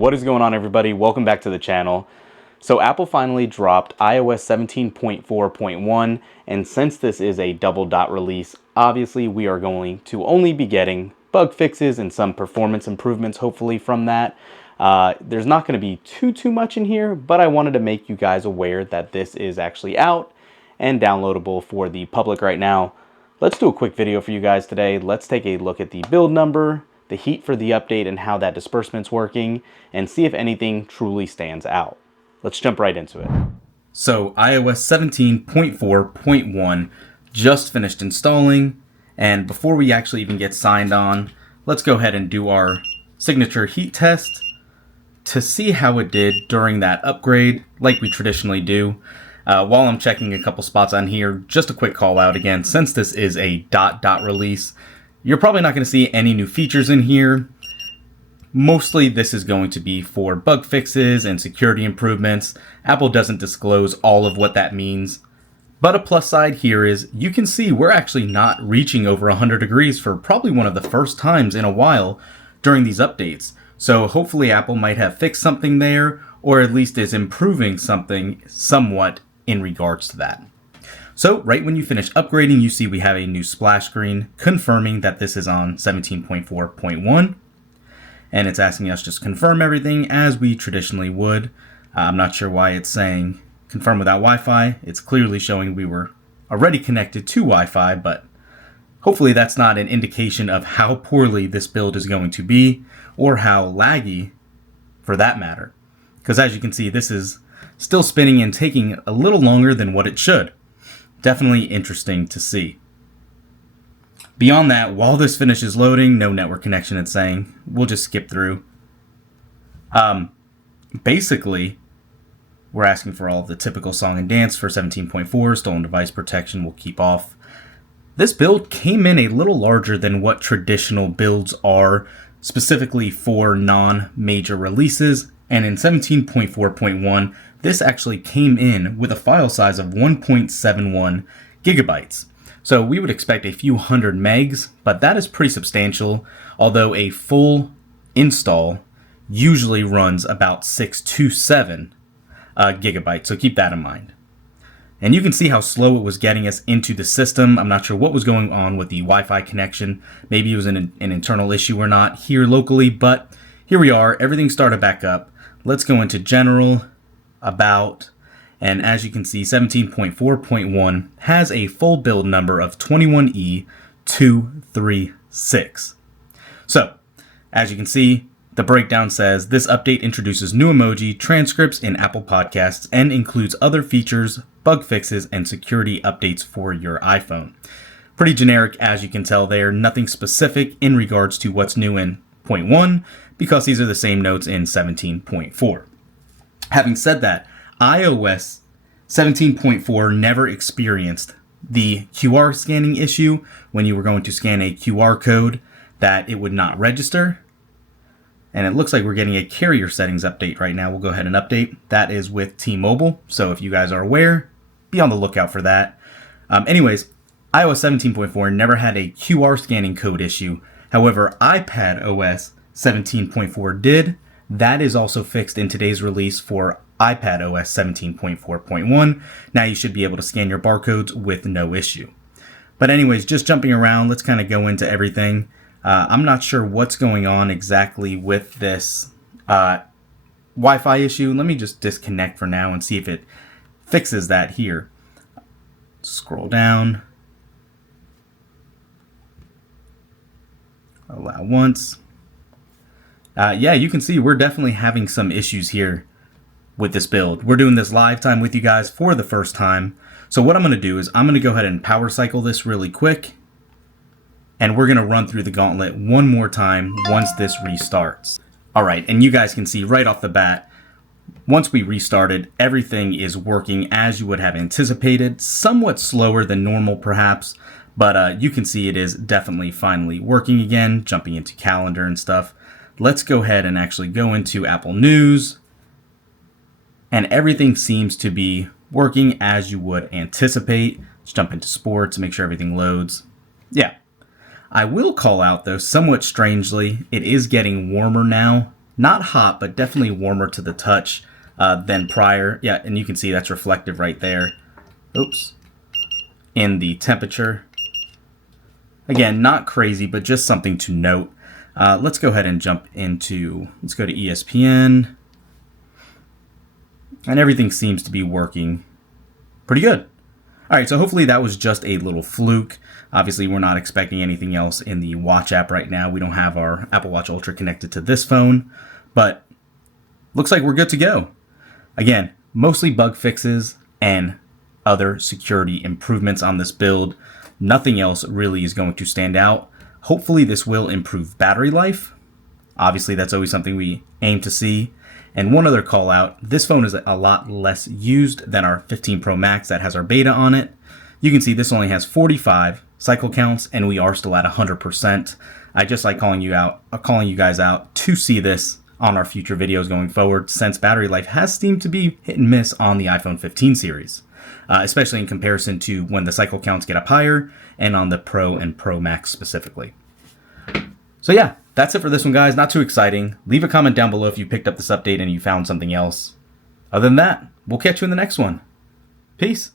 What is going on, everybody? Welcome back to the channel. So Apple finally dropped iOS 17.4.1, and since this is a double dot release, obviously we are going to only be getting bug fixes and some performance improvements hopefully from that. There's not going to be too much in here, but I wanted to make you guys aware that this is actually out and downloadable for the public right now. Let's do a quick video for you guys today. Let's take a look at the build number, the heat for the update and how that disbursement's working, and see if anything truly stands out. Let's jump right into it. So iOS 17.4.1 just finished installing, and before we actually even get signed on, let's go ahead and do our signature heat test to see how it did during that upgrade, like we traditionally do. While I'm checking a couple spots on here, just a quick call out again, since this is a dot release, you're probably not going to see any new features in here. Mostly this is going to be for bug fixes and security improvements. Apple doesn't disclose all of what that means. But a plus side here is you can see we're actually not reaching over 100 degrees for probably one of the first times in a while during these updates. So hopefully Apple might have fixed something there, or at least is improving something somewhat in regards to that. So right when you finish upgrading, you see we have a new splash screen confirming that this is on 17.4.1. And it's asking us just confirm everything as we traditionally would. I'm not sure why it's saying confirm without Wi-Fi. It's clearly showing we were already connected to Wi-Fi, but hopefully that's not an indication of how poorly this build is going to be, or how laggy for that matter. Because as you can see, this is still spinning and taking a little longer than what it should. Definitely interesting to see. Beyond that, while this finishes loading, no network connection, it's saying. We'll just skip through. Basically, we're asking for all of the typical song and dance for 17.4. Stolen device protection we'll keep off. This build came in a little larger than what traditional builds are, specifically for non-major releases. And in 17.4.1, this actually came in with a file size of 1.71 gigabytes. So we would expect a few hundred megs, but that is pretty substantial, although a full install usually runs about 6 to 7 gigabytes, so keep that in mind. And you can see how slow it was getting us into the system. I'm not sure what was going on with the Wi-Fi connection. Maybe it was an internal issue or not here locally, but here we are. Everything started back up. Let's go into general, about, and as you can see, 17.4.1 has a full build number of 21E236. So, as you can see, the breakdown says this update introduces new emoji, transcripts in Apple Podcasts, and includes other features, bug fixes, and security updates for your iPhone. Pretty generic, as you can tell there, nothing specific in regards to what's new in 0.1, because these are the same notes in 17.4. Having said that, iOS 17.4 never experienced the QR scanning issue when you were going to scan a QR code that it would not register. And it looks like we're getting a carrier settings update right now. We'll go ahead and update. That is with T-Mobile. So if you guys are aware, be on the lookout for that. Anyways, iOS 17.4 never had a QR scanning code issue. However, iPadOS 17.4 did. That is also fixed in today's release for iPadOS 17.4.1. Now you should be able to scan your barcodes with no issue. But anyways, just jumping around, let's kind of go into everything. I'm not sure what's going on exactly with this Wi-Fi issue. Let me just disconnect for now and see if it fixes that here. Scroll down. Allow once. Yeah, you can see we're definitely having some issues here with this build. We're doing this live time with you guys for the first time. So what I'm going to do is I'm going to go ahead and power cycle this really quick. And we're going to run through the gauntlet one more time once this restarts. All right, and you guys can see right off the bat, once we restarted, everything is working as you would have anticipated. Somewhat slower than normal perhaps, but you can see it is definitely finally working again, jumping into calendar and stuff. Let's go ahead and actually go into Apple News. And everything seems to be working as you would anticipate. Let's jump into sports, make sure everything loads. Yeah. I will call out, though, somewhat strangely, it is getting warmer now Not hot, but definitely warmer to the touch than prior. Yeah, and you can see that's reflective right there. Oops. In the temperature. Again, not crazy, but just something to note. Let's go ahead and let's go to ESPN. And everything seems to be working pretty good. All right, so hopefully that was just a little fluke. Obviously, we're not expecting anything else in the Watch app right now. We don't have our Apple Watch Ultra connected to this phone, but looks like we're good to go. Again, mostly bug fixes and other security improvements on this build. Nothing else really is going to stand out. Hopefully this will improve battery life. Obviously, that's always something we aim to see. And one other call out, this phone is a lot less used than our 15 Pro Max that has our beta on it. You can see this only has 45 cycle counts and we are still at 100%. I just like calling you guys out to see this on our future videos going forward, since battery life has seemed to be hit and miss on the iPhone 15 series, especially in comparison to when the cycle counts get up higher and on the Pro and Pro Max specifically. So yeah, that's it for this one, guys. Not too exciting. Leave a comment down below if you picked up this update and you found something else. Other than that, we'll catch you in the next one. Peace.